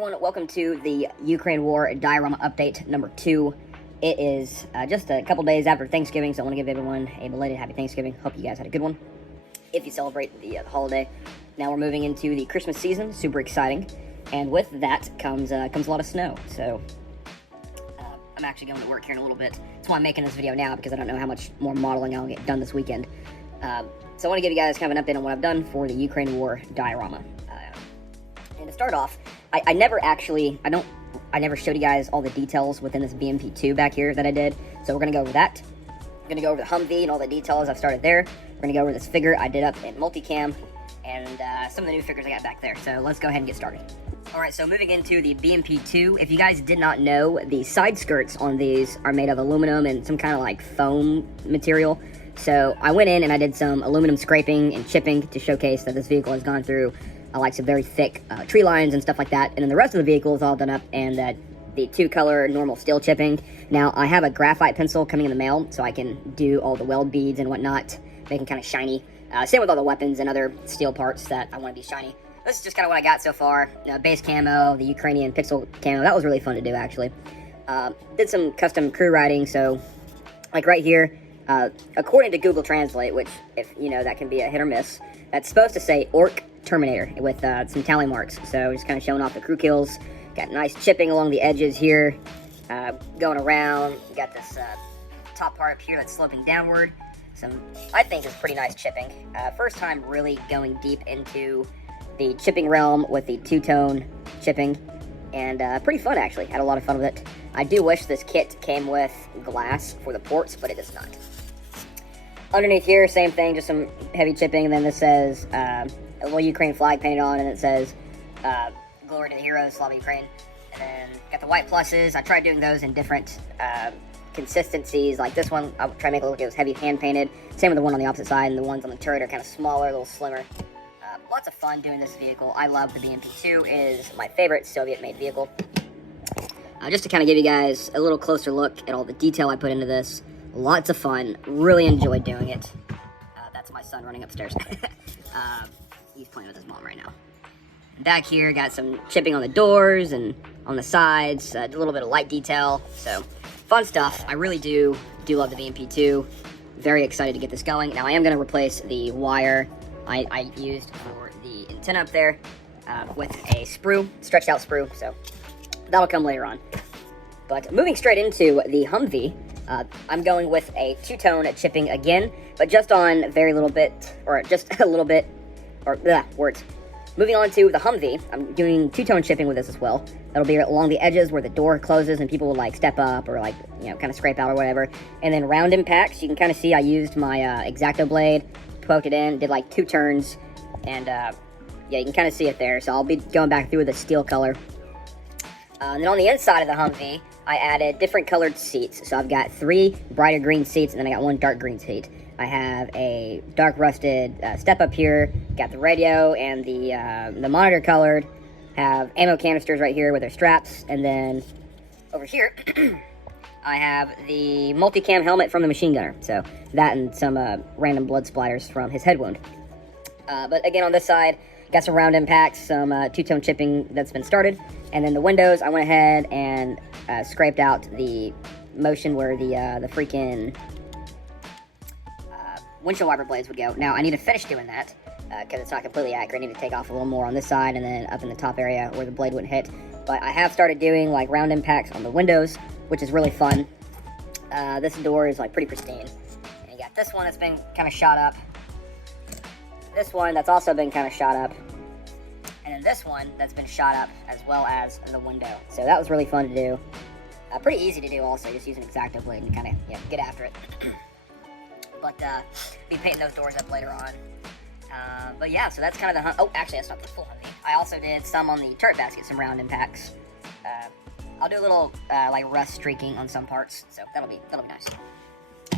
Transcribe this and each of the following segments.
everyone, welcome to the Ukraine War Diorama update number 2. It is just a couple days after Thanksgiving, so I want to give everyone a belated happy Thanksgiving. Hope you guys had a good one, if you celebrate the holiday. Now we're moving into the Christmas season, super exciting, and with that comes a lot of snow, so I'm actually going to work here in a little bit. That's why I'm making this video now, because I don't know how much more modeling I'll get done this weekend. So I want to give you guys kind of an update on what I've done for the Ukraine War Diorama. And to start off, I never showed you guys all the details within this BMP2 back here that I did. So we're going to go over that. We're going to go over the Humvee and all the details I've started there. We're going to go over this figure I did up in multicam and some of the new figures I got back there. So let's go ahead and get started. Alright, so moving into the BMP2, if you guys did not know, the side skirts on these are made of aluminum and some kind of like foam material. So I went in and I did some aluminum scraping and chipping to showcase that this vehicle has gone through like some very thick tree lines and stuff like that. And then the rest of the vehicle is all done up and the two-color normal steel chipping. Now, I have a graphite pencil coming in the mail, so I can do all the weld beads and whatnot, make them kind of shiny. Same with all the weapons and other steel parts that I want to be shiny. This is just kind of what I got so far. Base camo, the Ukrainian pixel camo. That was really fun to do, actually. Did some custom crew writing, so like right here, according to Google Translate, which, if you know, that can be a hit or miss, that's supposed to say Orc Terminator with some tally marks. So just kind of showing off the crew kills. Got nice chipping along the edges here, going around. Got this top part up here that's sloping downward. Some, I think, is pretty nice chipping. First time really going deep into the chipping realm with the two-tone chipping, and pretty fun, actually. Had a lot of fun with it. I do wish this kit came with glass for the ports, but it does not. Underneath here, same thing, just some heavy chipping, and then this says a little Ukraine flag painted on, and it says glory to the heroes, Slava Ukraine. And then got the white pluses. I tried doing those in different consistencies. Like this one, I'll try to make it look like it was heavy hand painted. Same with the one on the opposite side, and the ones on the turret are kind of smaller, a little slimmer. Lots of fun doing this vehicle. I love the BMP2. It is my favorite Soviet-made vehicle. Just to kind of give you guys a little closer look at all the detail I put into this. Lots of fun. Really enjoyed doing it. That's my son running upstairs. He's playing with his mom right now. Back here, got some chipping on the doors and on the sides. A little bit of light detail. So, fun stuff. I really do love the BMP2. Very excited to get this going. Now, I am going to replace the wire I used for the antenna up there with a sprue, stretched out sprue. So, that'll come later on. But moving straight into the Humvee, I'm going with a two-tone chipping again, but just on very little bit, or just a little bit, or words. Moving on to the Humvee, I'm doing two-tone chipping with this as well. That'll be along the edges where the door closes and people will like step up or like, you know, kind of scrape out or whatever. And then round impacts, you can kind of see I used my X-Acto blade, poked it in, did like 2 turns, and yeah, you can kind of see it there. So I'll be going back through with a steel color. And then on the inside of the Humvee, I added different colored seats. So I've got 3 brighter green seats, and then I got 1 dark green seat. I have a dark rusted step up here, got the radio and the monitor colored, have ammo canisters right here with their straps, and then over here, I have the multicam helmet from the machine gunner. So that and some random blood splatters from his head wound. But again, on this side, got some round impacts, some two-tone chipping that's been started. And then the windows, I went ahead and scraped out the motion where the freaking windshield wiper blades would go. Now, I need to finish doing that because it's not completely accurate. I need to take off a little more on this side and then up in the top area where the blade wouldn't hit. But I have started doing like round impacts on the windows, which is really fun. This door is like pretty pristine. And you got this one that's been kind of shot up. This one that's also been kind of shot up. And then this one that's been shot up as well as the window. So that was really fun to do. Pretty easy to do also, just use an X-Acto blade and kind of get after it. But be painting those doors up later on. But yeah, so that's kind of the oh, actually that's not the full Humvee. I also did some on the turret basket, some round impacts. I'll do a little like rust streaking on some parts, so that'll be nice.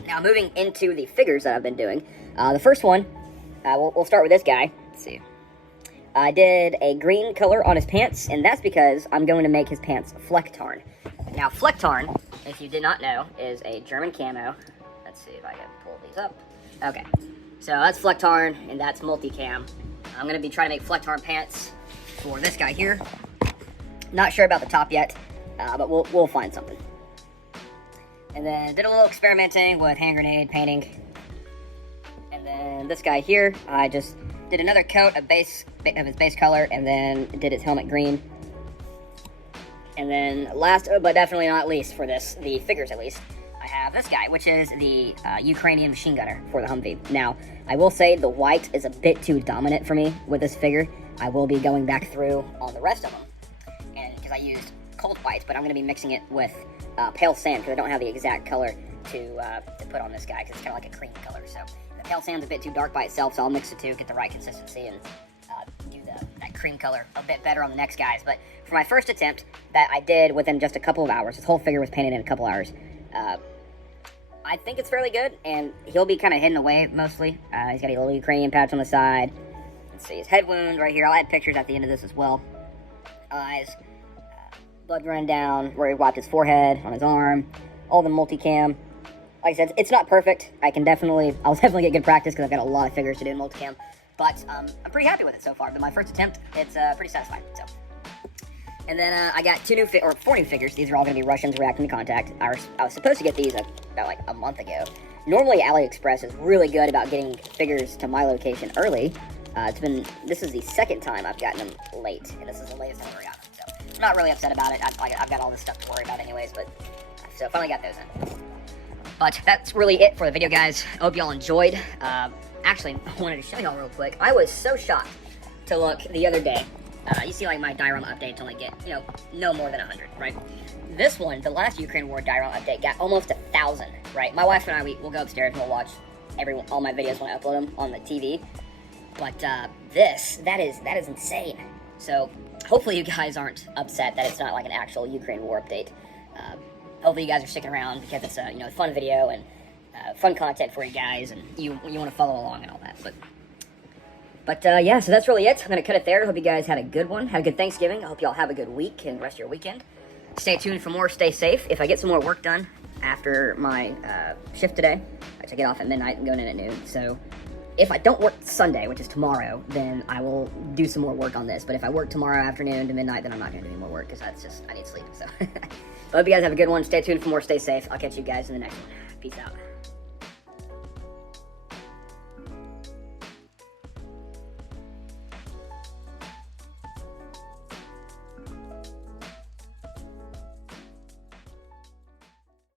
Now moving into the figures that I've been doing. The first one, we'll start with this guy. Let's see. I did a green color on his pants, and that's because I'm going to make his pants Flecktarn. Now, Flecktarn, if you did not know, is a German camo. Let's see if I can pull these up. Okay, so that's Flecktarn, and that's multicam. I'm going to be trying to make Flecktarn pants for this guy here. Not sure about the top yet, but we'll find something. And then did a little experimenting with hand grenade painting. And then this guy here, I just did another coat of his base color, and then did his helmet green. And then last, but definitely not least for this, the figures at least, I have this guy, which is the Ukrainian machine gunner for the Humvee. Now, I will say the white is a bit too dominant for me with this figure. I will be going back through on the rest of them, and because I used cold white, but I'm going to be mixing it with pale sand, because I don't have the exact color to put on this guy, because it's kind of like a cream color. So the pale sand's a bit too dark by itself, so I'll mix the two, get the right consistency, and do that cream color a bit better on the next guys. But for my first attempt that I did within just a couple of hours, this whole figure was painted in a couple hours, I think it's fairly good, and he'll be kind of hidden away mostly. He's got a little Ukrainian patch on the side. Let's see, his head wound right here. I'll add pictures at the end of this as well. Eyes, blood running down where he wiped his forehead, on his arm, all the multicam. Like I said, it's not perfect. I'll definitely get good practice, because I've got a lot of figures to do in multicam. But I'm pretty happy with it so far. But my first attempt, it's pretty satisfying. So, and then I got 4 new figures. These are all going to be Russians reacting to contact. I was supposed to get these about like a month ago. Normally, AliExpress is really good about getting figures to my location early. This is the second time I've gotten them late, and this is the latest I've ever gotten. So I'm not really upset about it. I've got all this stuff to worry about anyways, but so I finally got those in. But that's really it for the video, guys. I hope y'all enjoyed. Actually, I wanted to show y'all real quick. I was so shocked to look the other day. You see, like, my Diorama updates only get, no more than 100, right? This one, the last Ukraine War Diorama update, got almost 1,000, right? My wife and I, we'll go upstairs and we'll watch all my videos when I upload them on the TV. But that is insane. So hopefully you guys aren't upset that it's not like an actual Ukraine War update. Hopefully you guys are sticking around, because it's a fun video and fun content for you guys, and you want to follow along and all that. But yeah, so that's really it. I'm going to cut it there. Hope you guys had a good one. Have a good Thanksgiving. I hope y'all have a good week and rest of your weekend. Stay tuned for more. Stay safe. If I get some more work done after my shift today, I get off at midnight and going in at noon. So if I don't work Sunday, which is tomorrow, then I will do some more work on this. But if I work tomorrow afternoon to midnight, then I'm not going to do any more work, because I need sleep. So I hope you guys have a good one. Stay tuned for more. Stay safe. I'll catch you guys in the next one. Peace out.